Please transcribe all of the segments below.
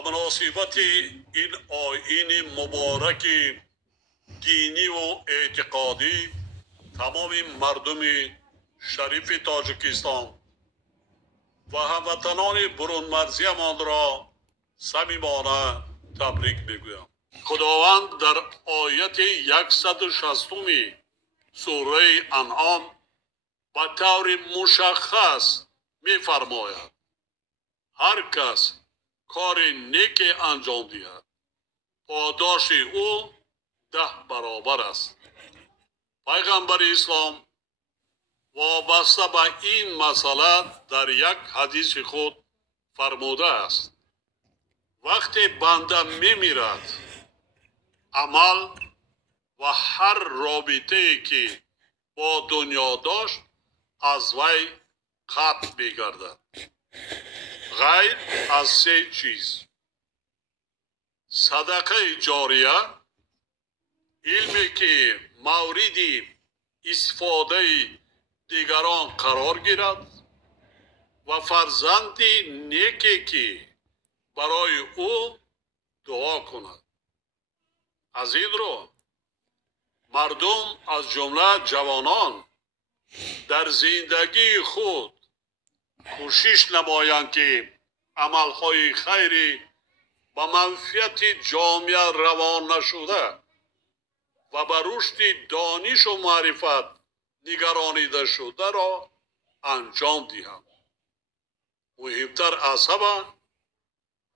و مناسبت این آیین مبارک دینی و اعتقادی تمام مردم شریف تاجیکستان و هموطنان برون مرزیمان را صمیمانه تبریک میگویم. خداوند در آیت 160 سوره انعام به طور مشخص می‌فرماید هر کس کار نیک انجام دهد پاداش او 10 برابر است. پیغمبر اسلام وابسته به این مسئله در یک حدیث خود فرموده است وقتی بنده میمیرد عمل و هر رابطه‌ای که با دنیا داشت از وی قطع می‌گردد غیر از 3 چیز: صدقه جاریه، علمی که مورد استفاده دیگران قرار گیرد و فرزند نیکی که برای او دعا کند. از این رو مردم از جمله جوانان در زندگی خود کوشش نمایند که عملهای خیری به منفعت جامعه روان نشده و به رشد دانش و معرفت نگرانیده شده را انجام دهند. مهمتر از همه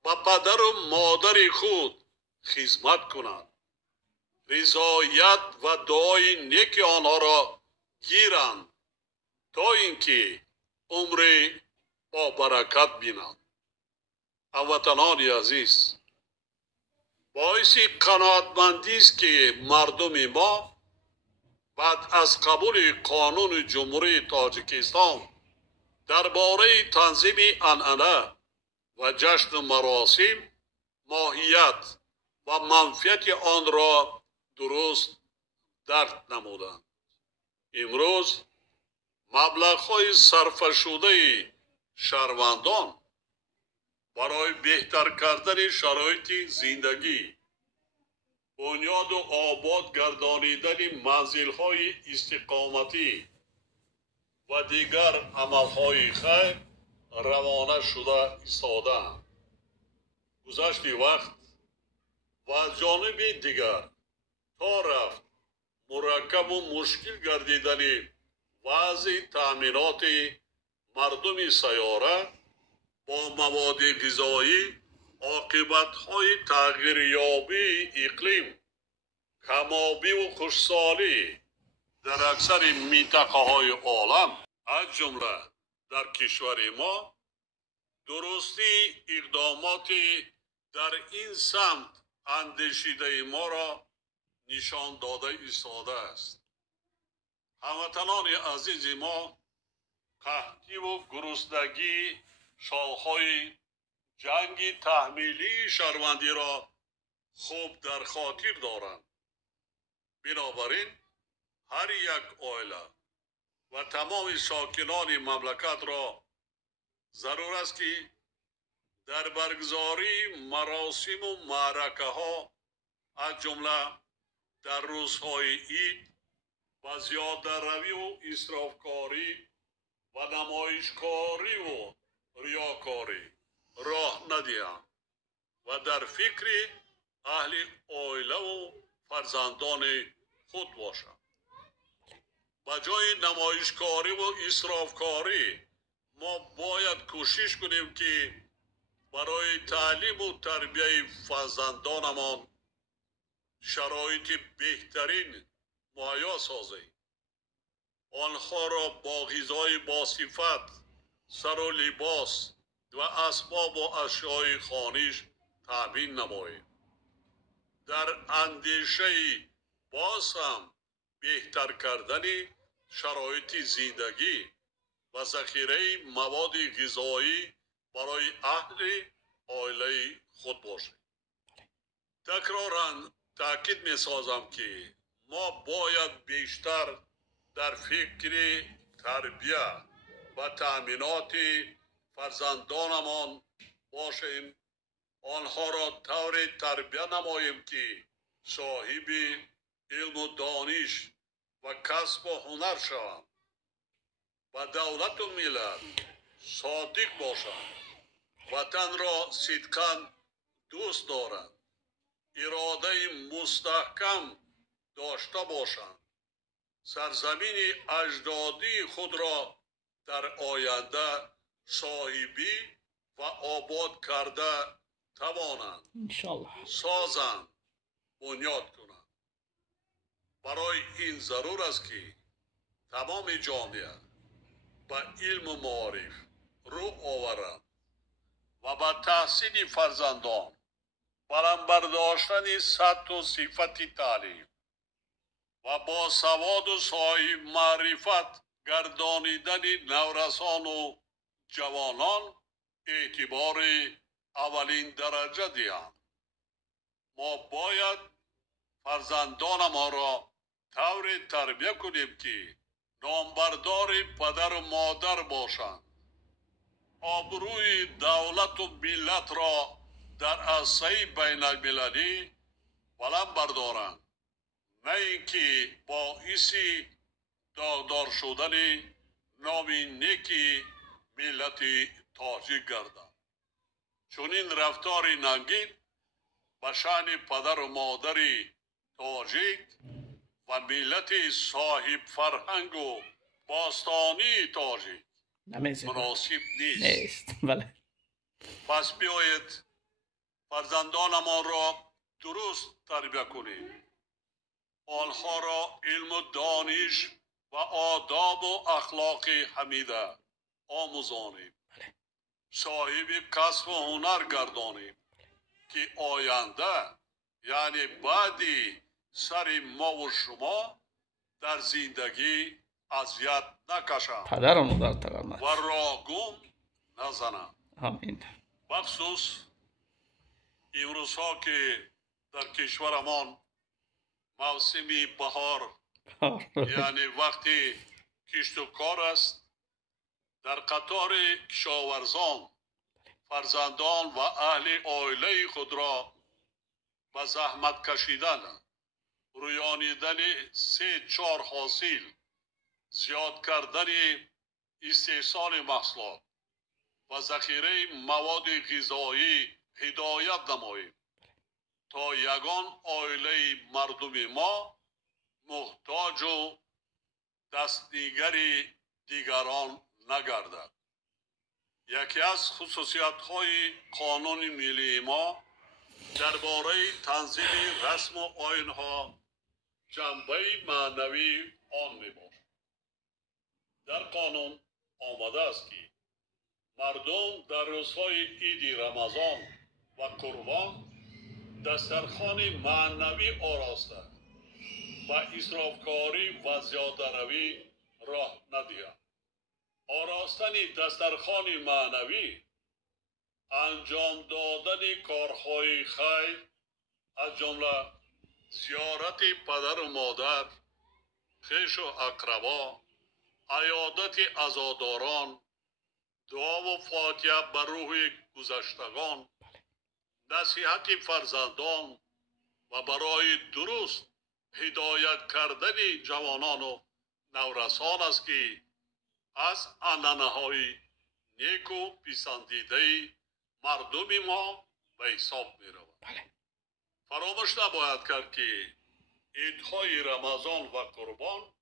به پدر و مادر خود خدمت کنند، رضایت و دعای نیک آنها را گیرند تا اینکه عمر با برکت بینند. هموطنان عزیز، باعث قناعتمندی است که مردم ما بعد از قبول قانون جمهوری تاجیکستان درباره تنظیم عنعنه و جشن و مراسم ماهیت و منفعت آن را درست درک نمودند. امروز مبلغ‌های صرف شده شهروندان برای بهتر کردن شرایط زندگی، بنیاد و آباد گردانیدن منزل‌های استقامتی و دیگر عمل‌های خیر روانه شده ایستاده‌اند. گذشت وقت و از جانب دیگر تا رفت مرکب و مشکل گردیدن وضع تأمینات مردم سیاره با مواد غذایی، عاقبت‌های تغییریابی اقلیم، کم‌آبی و خشکسالی در اکثر منطقه‌های عالم از جمله در کشور ما درستی اقدامات در این سمت اندیشیده ما را نشان داده ایستاده است. هموطنان عزیز ما قحطی و گرسنگی شاخهای جنگ تحمیلی شهروندی را خوب در خاطر دارند. بنابراین هر یک عائله و تمام ساکنان مملکت را ضرور است که در برگزاری مراسم و معرکه ها از جمله در روزهای عید و زیاده روی و اسرافکاری و نمایشکاری و ریاکاری راه ندهند و در فکر اهل عائله و فرزندان خود باشند. به جای نمایشکاری و اسرافکاری ما باید کوشش کنیم که برای تعلیم و تربیت فرزندانمان شرایط بهترین مهیا سازیم. آنها را با غذای باصفت، سر و لباس و اسباب و اشیای خانیش تامین نماییم. در اندیشه باز هم بهتر کردن شرایط زندگی و ذخیره مواد غذایی برای اهل عائله خود باشیم. تکرارا تاکید می سازم که ما باید بیشتر در فکر تربیت و تأمینات فرزندانمان باشیم آنها را طوری تربیت نماییم که صاحب علم و دانش و کسب و هنر شوند و دولت و ملت صادق باشند، وطن را صدقاً دوست دارند، اراده مستحکم داشته باشند، سرزمین اجدادی خود را در آینده صاحبی و آباد کرده توانند، انشالله سازند، بنیاد کنند. برای این ضرور است که تمام جامعه به علم و معارف رو آورند و به تحصیل فرزندان برم برداشتن سطح و صفت تعلیم و با سواد و صاحب معرفت گردانیدن نورسان و جوانان اعتبار اولین درجه دهند. ما باید فرزندان ما را طور تربیت کنیم که نامبردار پدر و مادر باشند، آبروی دولت و ملت را در عرصه بین المللی بلند بردارند، نه اینکه باعث داغدار شدن نام نیک ملت تاجیک گردند. چون این رفتار ننگین به شأن پدر و مادر تاجیک و ملت صاحب فرهنگ و باستانی تاجیک مناسب نیست. بله. پس بیایید فرزندانمان را درست تربیت کنیم، آنها را علم و دانش و آداب و اخلاق حمیده آموزانیم، صاحب کسب و هنر گردانیم که آینده یعنی بعدی سر ما و شما در زندگی اذیت نکشند پدر و مادر تقدمت و راه گم نزنند. آمین. بخصوص امروزها که در کشورمان موسم بهار یعنی وقتی کشت و کار است، در قطار کشاورزان فرزندان و اهل عائله خود را به زحمت کشیدن، رویانیدن 3-4 حاصل، زیاد کردن استحصال محصولات و ذخیره مواد غذایی هدایت نماییم تا یگان عائله مردم ما محتاج و دستنیگر دیگران نگردد. یکی از خصوصیت‌های قانون ملی ما درباره تنظیم رسم و آیین‌ها جنبه معنوی آن میباشد. در قانون آمده است که مردم در روزهای عید رمضان و قربان دسترخوان معنوی آراسته و اسرافکاری و زیاده روی راه ندهند. آراستن دسترخوان معنوی، انجام دادن کارهای خیر از جمله زیارت پدر و مادر، خویش و اقربا، عیادت عزاداران، دعا و فاتحه بر روح گذشتگان، نصیحت فرزندان و برای درست هدایت کردن جوانان و نورسان است که از عنعنه‌های نیک و پسندیده مردم ما به حساب می رود. فراموش نباید کرد که عیدهای رمضان و قربان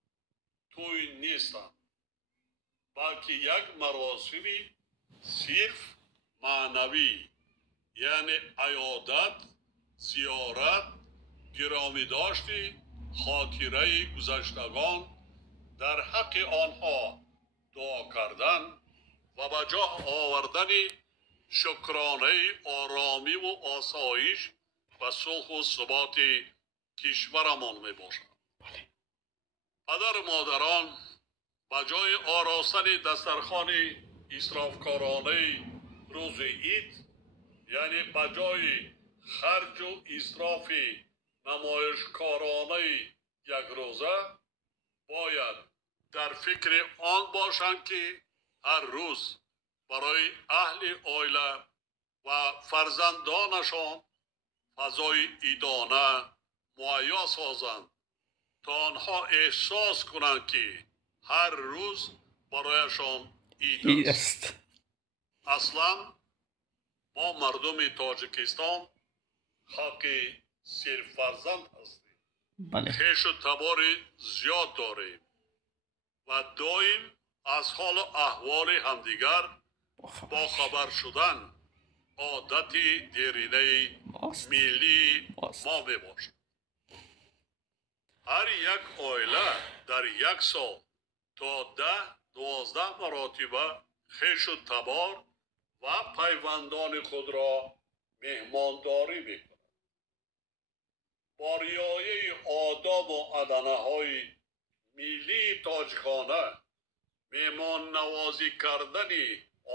توی نیستند، بلکه یک مراسمی صرف معنوی، یعنی عیادت، زیارت، گرامی داشتی خاطره گذشتگان، در حق آنها دعا کردن و به جا آوردن شکرانه آرامی و آسایش و صلح و ثبات کشورمان می باشد. پدر و مادران به جای آراستن دسترخوان اسرافکارانه روز عید، یعنی به جای خرج و اسراف نمایشکارانه یک روزه، باید در فکر آن باشند که هر روز برای اهل عائله و فرزندانشان فضای ایدانه مهیا سازند تا آنها احساس کنند که هر روز برایشان عید است. اصلا ما مردم تاجیکستان خاک سیر فرزند هستیم. خویش و تبار زیاد داریم و دائم از حال و احوال همدیگر با خبر شدن عادت دیرینه ملی ما میباشد. هر یک عائله در یک سال تا 10-12 مرتبه خویش و تبار و پیوندان خود را مهمانداری میکند. با رعایت آداب و ادنه های ملی تاجیکانه مهمان نوازی کردن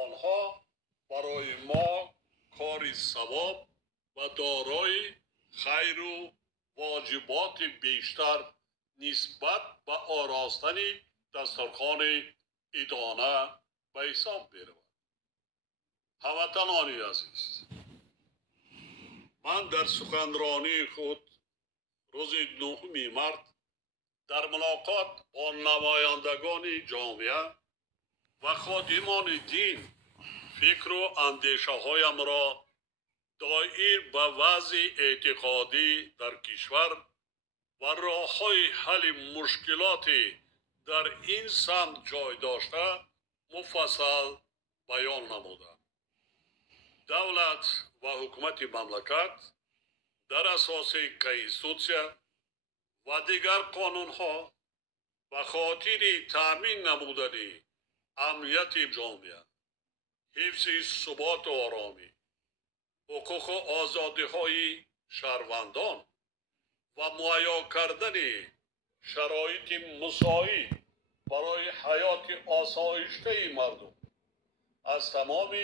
آنها برای ما کار ثواب و دارای خیر و واجبات بیشتر نسبت به آراستن دسترخوان عیدانه به حساب می‌رود. هموطنان عزیز، من در سخنرانی خود روز 9 مارس در ملاقات با نمایندگان جامعه و خادمان دین فکر و اندیشه هایم را دایر به وضع اعتقادی در کشور و راه های حل مشکلات در این سمت جای داشته مفصل بیان نمودم. دولت و حکومت مملکت در اساس کنستیتوسیا و دیگر قانون ها و خاطر تامین نمودن امنیت جامعه، حفظ ثبات و آرامی، حقوق و آزادی های شهروندان و مهیا کردن شرایط مساعی برای حیات آسایشته مردم از تمام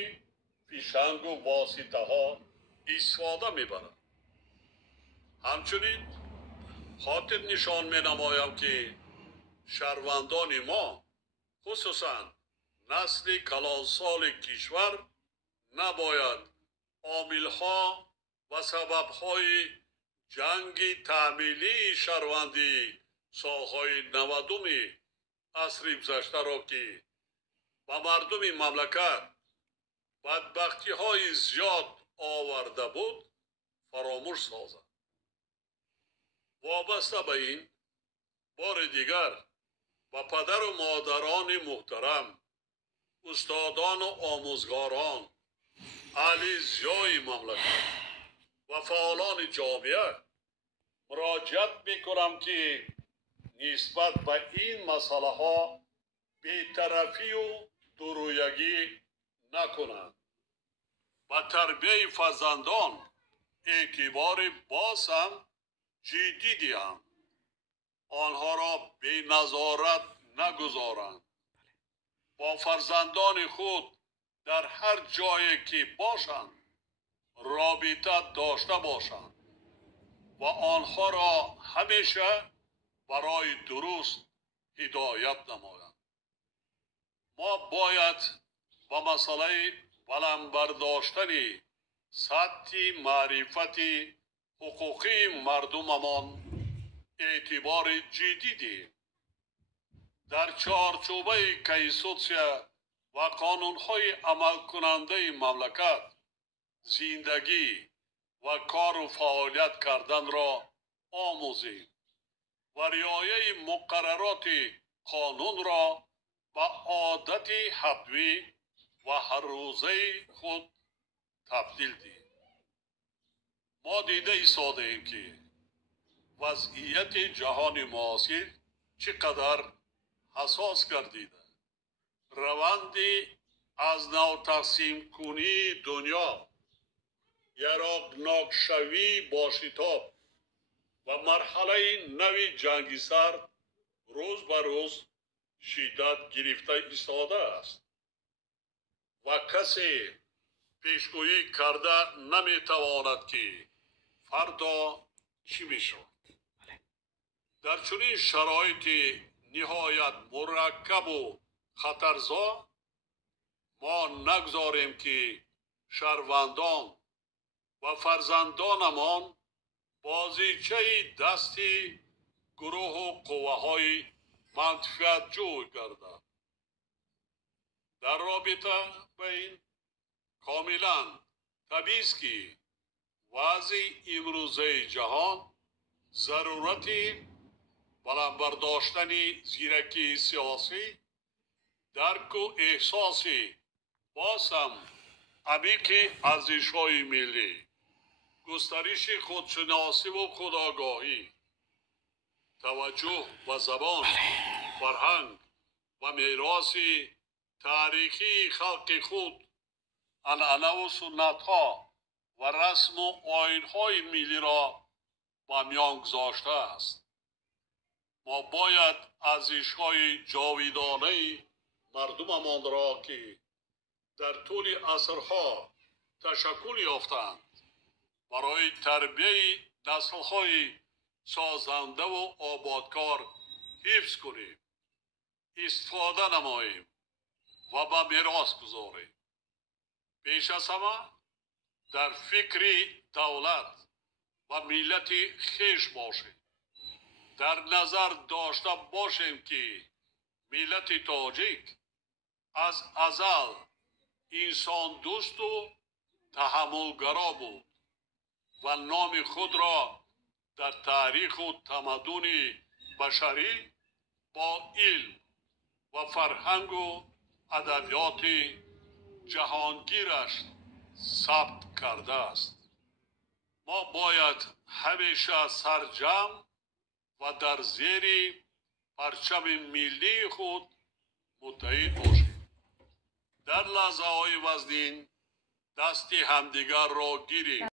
فشنگ و واسطه ها استفاده میبرند. همچنین خاطر نشان می نمایم که شهروندان ما خصوصا نسل کلانسال کشور نباید عاملها و سببهای جنگ تعمیلی شهروندی سالهای 90 عصر گذشته را که به مردم مملکت بدبختی های زیاد آورده بود فراموش سازد. وابسته به این بار دیگر و پدر و مادران محترم، استادان و آموزگاران، اهل زیای مملکت و فعالان جامعه مراجعت میکنم که نسبت به این مسئله ها بی‌طرفی و دورویگی نکنند. و تربیت فرزندان اعتبار باز هم جدی دهند. آنها را بی نظارت نگذارند. با فرزندان خود در هر جایی که باشند رابطه داشته باشند و آنها را همیشه برای درست هدایت نمایند. ما باید به مسئله بلند برداشتن سطح معرفت حقوقی مردممان اعتبار جدی دهیم. در چارچوبه کنستیتوسیا و قانون‌های عمل کننده مملکت زندگی و کار و فعالیت کردن را آموزیم و رعایت مقررات قانون را به عادت حتمی و هر روزه خود تبدیل دهیم. ما دیده ایستاده‌ایم که وضعیت جهان معاصر چقدر حساس گردیده. روند از نو تقسیم کنی دنیا، یراقناک شوی با شتاب و مرحله نوی جنگی سرد روز به روز شدت گرفته ایستاده است و کسی پیشگویی کرده نمیتواند که فردا چی میشود. در چنین شرایط نهایت مرکب و خطرزا ما نگذاریم که شهروندان و فرزندانمان بازیچه دستی گروه و قوه های منفیت جو گردد. در رابطه با این کاملا طبیعی است که وضع امروزه جهان ضرورتی بلندبرداشتن زیرکی سیاسی، درک و احساس بازم عمیق ارزش‌های ملی، گسترش خودشناسی و خودآگاهی، توجه و زبان، فرهنگ و میراث تاریخی خلق خود، عنعنه و سنت‌ها و رسم و آیین‌های ملی را با میان گذاشته است. ما باید ارزش‌های جاودانه مردممان را که در طول عصرها تشکل یافتند برای تربیت نسل‌های سازنده و آبادکار حفظ کنیم، استفاده نماییم و به میراث گذاریم. پیش از همه در فکر دولت و ملت خویش باشیم. در نظر داشته باشیم که ملت تاجیک از ازل انسان دوست و تحملگرا بود و نام خود را در تاریخ و تمدن بشری با علم و فرهنگ و ادبیات جهانگیرش ثبت کرده است. ما باید همیشه سرجم و در زیر پرچم ملی خود متحد باشیم. در لحظه های وزنین دست همدیگر را گیریم.